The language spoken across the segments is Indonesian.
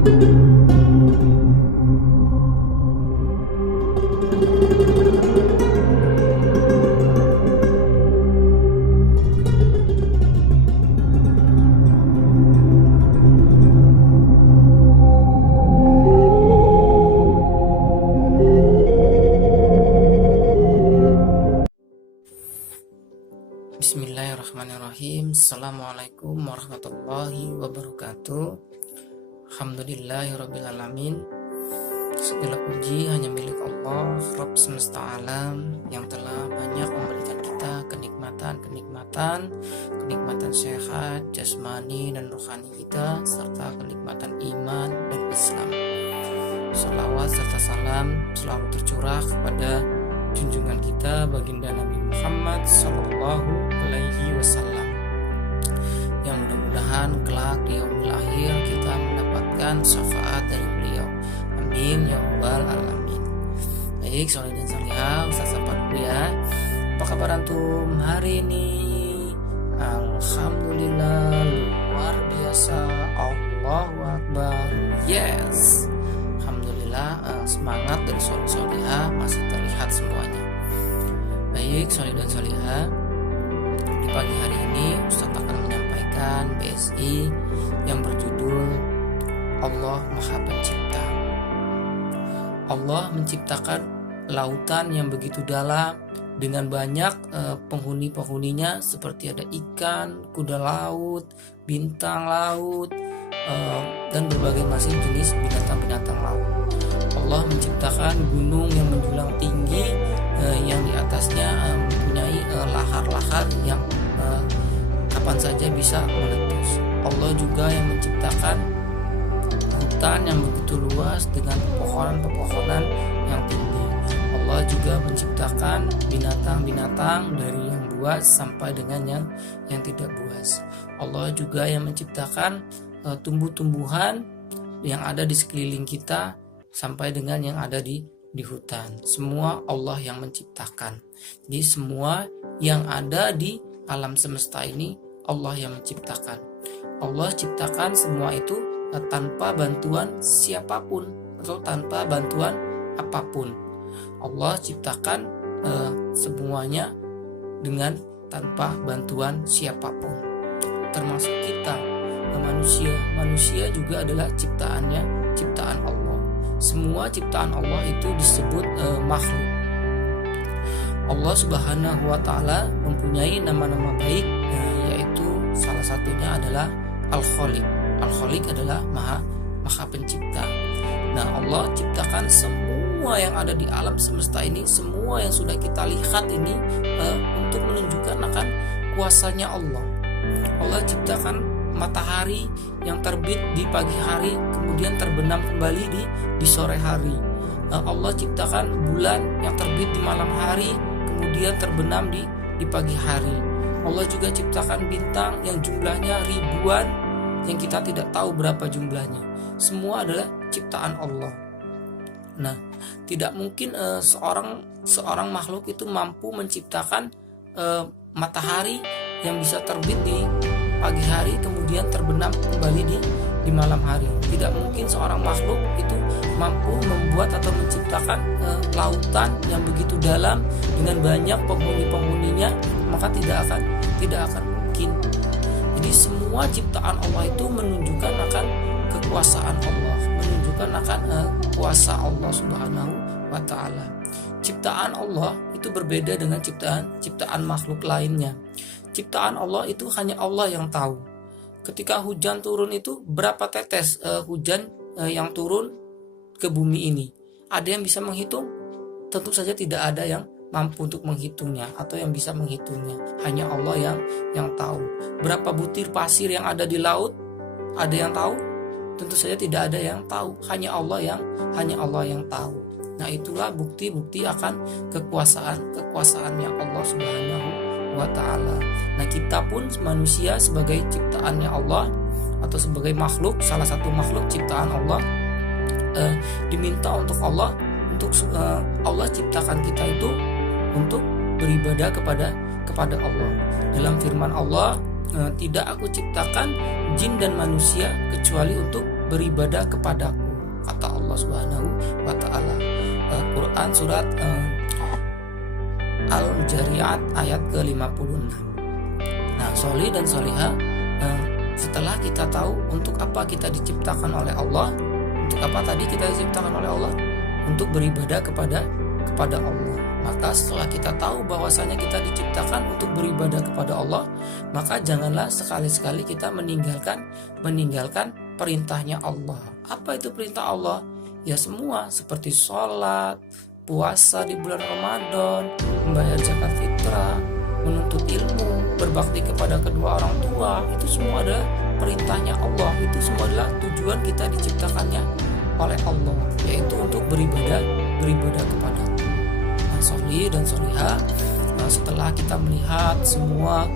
Bismillahirrahmanirrahim. Assalamualaikum warahmatullahi wabarakatuh. Alhamdulillahirrabbilalamin. Segala puji hanya milik Allah, Rabb semesta alam, yang telah banyak memberikan kita kenikmatan sehat, jasmani dan rohani kita, serta kenikmatan iman dan Islam. Salawat serta salam selalu tercurah kepada junjungan kita baginda Nabi Muhammad Sallallahu Alaihi Wasallam, yang mudah-mudahan kelak di yaumil akhir kita mendapatkan syafaat dari beliau. Amin ya rabbal alamin. Baik, soleh dan salihah, Ustaz sapa dulu ya. Apa kabar antum hari ini? Alhamdulillah, luar biasa, Allahu Akbar. Yes, alhamdulillah, semangat dari soleh-solehah masih terlihat semuanya. Baik, soleh dan solehah, di pagi hari ini Ustaz akan menyampaikan PSI yang berjudul Allah Maha Pencipta. Allah menciptakan lautan yang begitu dalam dengan banyak penghuni-penghuninya, seperti ada ikan, kuda laut, bintang laut, dan berbagai macam jenis binatang-binatang laut. Allah menciptakan gunung yang menjulang tinggi, yang di atasnya mempunyai lahar-lahar yang kapan saja bisa meletus. Allah juga yang menciptakan hutan yang begitu luas dengan pepohonan-pepohonan yang tinggi. Allah juga menciptakan binatang-binatang dari yang buas sampai dengan yang tidak buas. Allah juga yang menciptakan tumbuh-tumbuhan yang ada di sekeliling kita sampai dengan yang ada di hutan. Semua Allah yang menciptakan. Jadi semua yang ada di alam semesta ini Allah yang menciptakan. Allah ciptakan semua itu tanpa bantuan siapapun atau tanpa bantuan apapun. Allah ciptakan semuanya dengan tanpa bantuan siapapun, termasuk kita manusia. Manusia juga adalah ciptaan Allah. Semua ciptaan Allah itu disebut makhluk. Allah Subhanahu wa Ta'ala mempunyai nama-nama baik, yaitu salah satunya adalah Al-Khaliq. Al-Khaliq adalah maha pencipta. Nah, Allah ciptakan semua yang ada di alam semesta ini, semua yang sudah kita lihat ini untuk menunjukkan akan kuasanya Allah. Allah ciptakan matahari yang terbit di pagi hari kemudian terbenam kembali di sore hari. Allah ciptakan bulan yang terbit di malam hari kemudian terbenam di pagi hari. Allah juga ciptakan bintang yang jumlahnya ribuan yang kita tidak tahu berapa jumlahnya. Semua adalah ciptaan Allah. Nah, tidak mungkin seorang makhluk itu mampu menciptakan matahari yang bisa terbit di pagi hari kemudian terbenam kembali di malam hari. Tidak mungkin seorang makhluk itu mampu membuat atau menciptakan lautan yang begitu dalam dengan banyak penghuni-penghuninya, maka tidak akan mungkin. Jadi semua ciptaan Allah itu menunjukkan akan kekuasaan Allah, menunjukkan akan kuasa Allah Subhanahu wa Ta'ala. Ciptaan Allah itu berbeda dengan ciptaan makhluk lainnya. Ciptaan Allah itu hanya Allah yang tahu. Ketika hujan turun itu berapa tetes hujan yang turun ke bumi ini? Ada yang bisa menghitung? Tentu saja tidak ada yang mampu untuk menghitungnya atau yang bisa menghitungnya. Hanya Allah yang tahu. Berapa butir pasir yang ada di laut? Ada yang tahu? Tentu saja tidak ada yang tahu. Hanya Allah yang tahu. Nah, itulah bukti-bukti akan kekuasaannya Allah Subhanahu wa Ta'ala. Nah, kita pun manusia sebagai ciptaannya Allah atau sebagai makhluk, salah satu makhluk ciptaan Allah, diminta untuk Allah ciptakan kita itu untuk beribadah kepada Allah. Dalam firman Allah, tidak aku ciptakan jin dan manusia kecuali untuk beribadah kepadaku, kata Allah Subhanahu wa taala. Quran surat Al-Jariyat ayat ke-56. Nah, sholih dan sholihah, setelah kita tahu untuk apa kita diciptakan oleh Allah, untuk apa tadi kita diciptakan oleh Allah? Untuk beribadah kepada Allah. Maka setelah kita tahu bahwasanya kita diciptakan untuk beribadah kepada Allah, maka janganlah sekali-sekali kita meninggalkan perintahnya Allah. Apa itu perintah Allah? Ya semua, seperti sholat, puasa di bulan Ramadan, membayar zakat fitrah, menuntut ilmu, berbakti kepada kedua orang tua. Itu semua adalah perintahnya Allah. Itu semua adalah tujuan kita diciptakannya oleh Allah, yaitu untuk beribadah kepada Allah. Nah, sholih dan sholihah, setelah kita melihat semua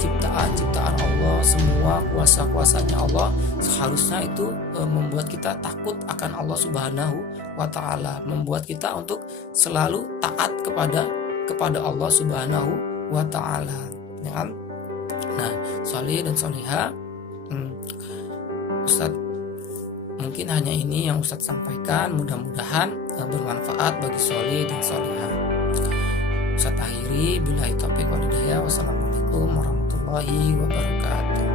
ciptaan Allah, semua kuasa-kuasanya Allah, seharusnya itu membuat kita takut akan Allah Subhanahu wa taala, membuat kita untuk selalu taat kepada Allah Subhanahu wa taala, ya kan? Nah, sholih dan sholihah, Ustadz, mungkin hanya ini yang Ustadz sampaikan. Mudah-mudahan bermanfaat bagi sholih dan sholihah. Ustadz akhiri, billahi taufiq wal hidayah. Wassalamualaikum warahmatullahi wabarakatuh.